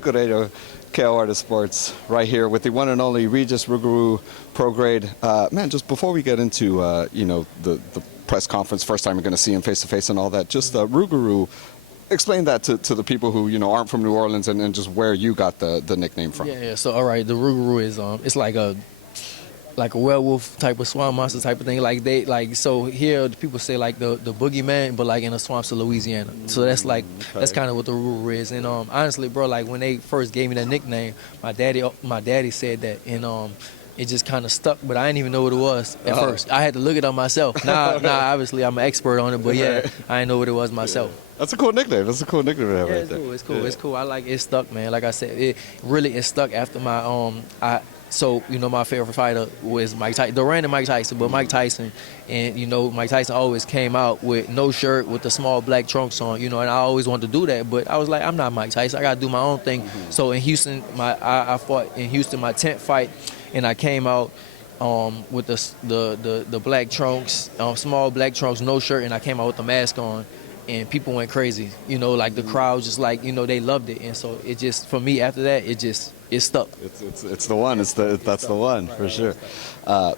Guerrero, KO Artist Sports, right here with the one and only Regis Prograis. Man, just before we get into the press conference, first time you're going to see him face to face and all that, just Rougarou, explain that to the people who aren't from New Orleans and just where you got the nickname from. Yeah. So all right, the Rougarou is it's like a werewolf type of swamp monster type of thing. So here the people say like the boogeyman, but like in the swamps of Louisiana. So that's that's kind of what the Rougarou is. And honestly, bro, like when they first gave me that nickname, my daddy said that, and it just kind of stuck, but I didn't even know what it was at first. I had to look it up myself. Now, obviously, I'm an expert on it, but yeah, I didn't know what it was myself. That's a cool nickname. That's a cool nickname to have right there. It's cool. It's cool. I like it. Stuck, man. Like I said, it stuck after my So, my favorite fighter was Mike Tyson, the random Mike Tyson, but Mike Tyson. And, Mike Tyson always came out with no shirt, with the small black trunks on, and I always wanted to do that. But I was like, I'm not Mike Tyson. I got to do my own thing. So in Houston, I fought in Houston my 10th fight, and I came out with the black trunks, small black trunks, no shirt, and I came out with the mask on. And people went crazy, like the crowd just they loved it. And so it just, for me, after that, it stuck. It's the one. That's the one for sure.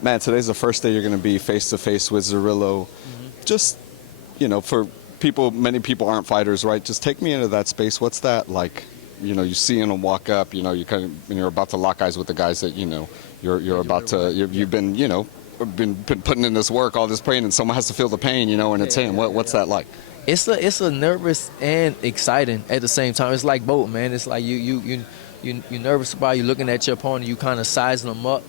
Man, today's the first day you're going to be face to face with Zorrilla. Just, for people, many people aren't fighters, right? Just take me into that space. What's that like? You see him walk up. You're about to lock eyes with the guys that you're about to. You've been been putting in this work, all this pain, and someone has to feel the pain, and it's him. What's that like? It's a nervous and exciting at the same time. It's like both, man. It's like you're nervous about, you're looking at your opponent, you kind of sizing them up,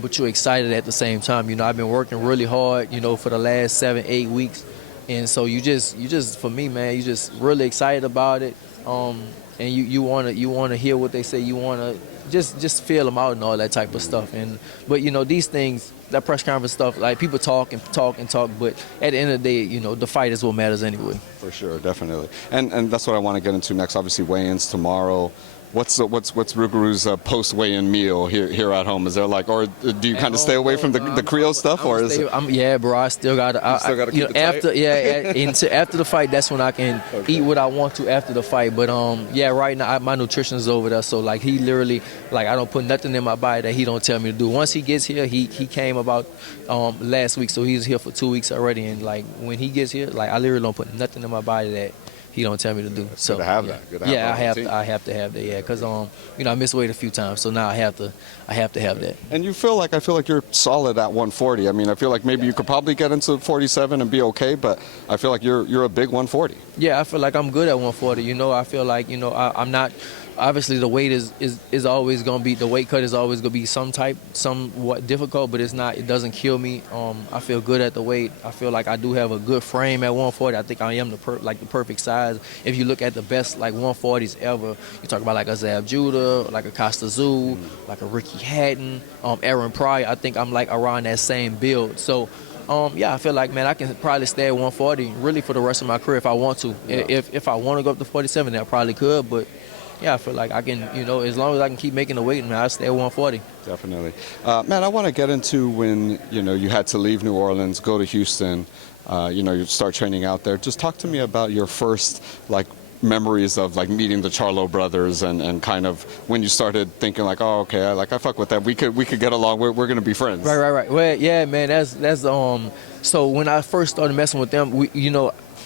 but you're excited at the same time. I've been working really hard, for the last 7-8 weeks, and so you just for me, man, you just really excited about it, and you wanna hear what they say, you wanna just feel them out and all that type of stuff. But these things, that press conference stuff, like people talk, but at the end of the day, the fight is what matters anyway. For sure, definitely. And that's what I want to get into next. Obviously, weigh-ins tomorrow. What's Rougarou's post weigh-in meal here at home? Is there or do you kind of stay away from the Creole stuff, or is it? Yeah, bro. I still got to keep it after tight? After the fight, that's when I can eat what I want to after the fight. But right now my nutritionist over there, so he literally I don't put nothing in my body that he don't tell me to do. Once he gets here, he came about last week, so he's here for 2 weeks already. And when he gets here, I literally don't put nothing in my body that he don't tell me to do. So good to have that. Good to have that. I have to have that. Yeah, because I missed weight a few times, so now I have to have that. And I feel like you're solid at 140. I mean, I feel like maybe you could probably get into 47 and be okay, but I feel like you're a big 140. Yeah, I feel like I'm good at 140. I feel like I'm not. Obviously, the weight is always going to be, the weight cut is always going to be somewhat difficult, but it's not. It doesn't kill me. I feel good at the weight. I feel like I do have a good frame at 140. I think I am the perfect size. If you look at the best 140s ever, you talk about a Zab Judah, a Costa Zoo, a Ricky Hatton, Aaron Pryor. I think I'm around that same build. So. I feel like, man, I can probably stay at 140 really for the rest of my career if I want to. Yeah. If I want to go up to 47, I probably could, but. Yeah, I feel like I can, as long as I can keep making the weight, man, I'll stay at 140. Definitely. Man, I want to get into when, you had to leave New Orleans, go to Houston, you start training out there. Just talk to me about your first, memories of, meeting the Charlo brothers and kind of when you started thinking, oh, okay, I fuck with them. We could get along. We're going to be friends. Right. Well, yeah, man, that's so when I first started messing with them,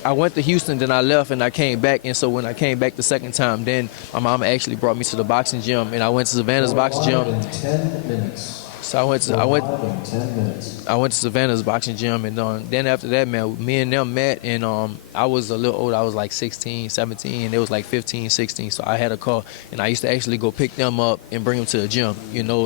I went to Houston, then I left, and I came back. And so when I came back the second time, then my mom actually brought me to the boxing gym, and I went to Savannah's boxing gym. 10 minutes. So I went to Savannah's boxing gym, and then after that, man, me and them met, and I was a little old. I was 16, 17, and they was 15, 16. So I had a car, and I used to actually go pick them up and bring them to the gym.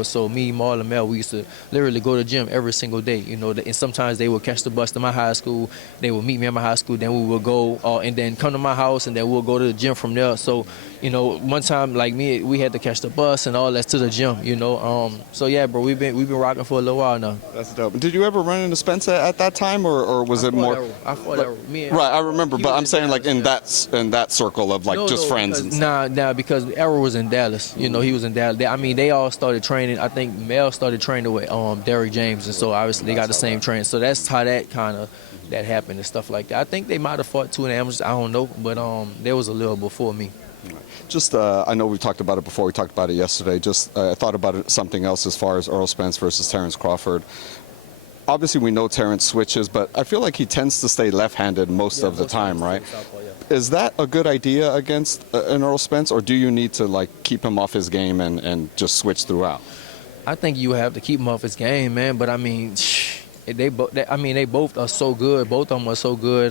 So me, Marlon, Mel, we used to literally go to the gym every single day. And sometimes they would catch the bus to my high school. They would meet me at my high school. Then we would go and then come to my house, and then we'll go to the gym from there. So. One time we had to catch the bus and all that to the gym. So yeah, bro, we've been rocking for a little while now. That's dope. Did you ever run into Spence at that time, or was it more? I fought Errol. Right, I remember, but I'm saying in that circle of just friends. Because Errol was in Dallas. He was in Dallas. They all started training. I think Mel started training with Derrick James, and so obviously they got the same training. So that's how that kind of happened and stuff like that. I think they might have fought 2 in the amateurs. I don't know, but there was a little before me. Just, I know we talked about it before. We talked about it yesterday. Just, I thought about it, something else as far as Errol Spence versus Terrence Crawford. Obviously, we know Terrence switches, but I feel like he tends to stay left-handed most of the time, right? Is that a good idea against an Errol Spence, or do you need to like keep him off his game and just switch throughout? I think you have to keep him off his game, man. But I mean, they both are so good. Both of them are so good.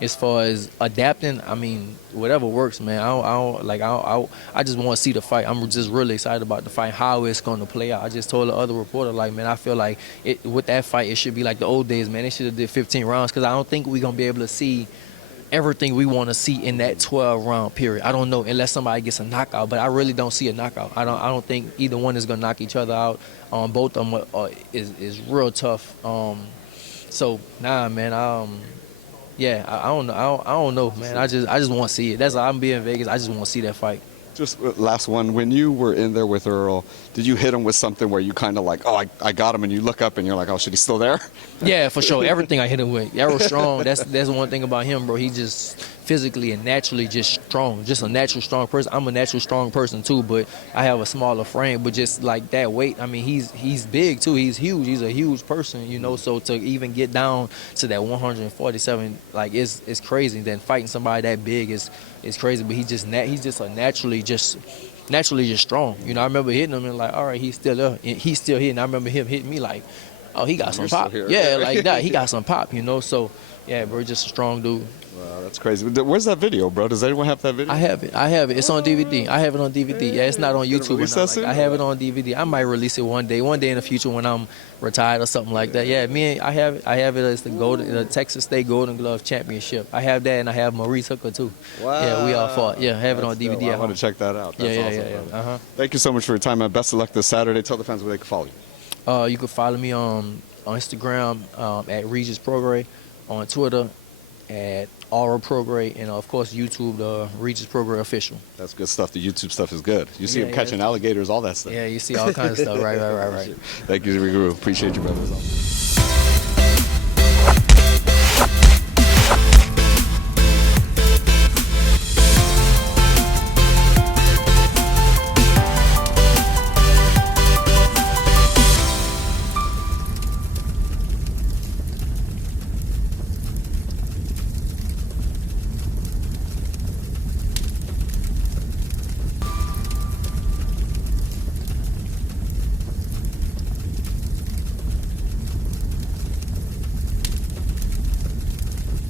As far as adapting, I mean, whatever works, man. I just want to see the fight. I'm just really excited about the fight, how it's going to play out. I just told the other reporter, like, man, I feel like with that fight, it should be like the old days, man. They should have did 15 rounds because I don't think we're going to be able to see everything we want to see in that 12-round period. I don't know, unless somebody gets a knockout, but I really don't see a knockout. I don't think either one is going to knock each other out. Both of them is real tough. So, nah, man, yeah, I don't know. I don't know, man. I just want to see it. That's all. I'm being in Vegas. I just want to see that fight. Just last one. When you were in there with Earl, did you hit him with something where you kind of like, oh, I got him, and you look up and you're like, oh, shit, he's still there? Yeah, for sure. Everything I hit him with. Errol's strong. That's one thing about him, bro. He just physically and naturally just strong. Just a natural strong person. I'm a natural strong person too, but I have a smaller frame. But just like that weight, I mean, he's big too. He's huge. He's a huge person, you know. So to even get down to that 147, like it's crazy. Then fighting somebody that big is crazy. But he's just a naturally just strong. You know, I remember hitting him and like, all right, he's still there. And he's still hitting. I remember him hitting me like, oh, he got some pop. Yeah, like that. He got some pop, you know. So yeah, bro, just a strong dude. Wow, that's crazy. Where's that video, bro? Does anyone have that video? I have it. It's on DVD. I have it on DVD. Yeah, it's not on YouTube. I have it on DVD. I might release it one day in the future when I'm retired or something like that. Yeah, I have it as the Texas State Golden Glove Championship. I have that, and I have Maurice Hooker too. Wow. Yeah, we all fought. Yeah, I have it on DVD. I want to check that out. That's awesome. Yeah. Thank you so much for your time, man. Best of luck this Saturday. Tell the fans where they can follow you. You can follow me on Instagram at Regis Prograis, on Twitter at Errol Prograis, and of course YouTube, the Regis Prograis official. That's good stuff. The YouTube stuff is good. You see him catching alligators, all that stuff. Yeah, you see all kinds of stuff. Right. Thank you, Reguru. Appreciate you, brother.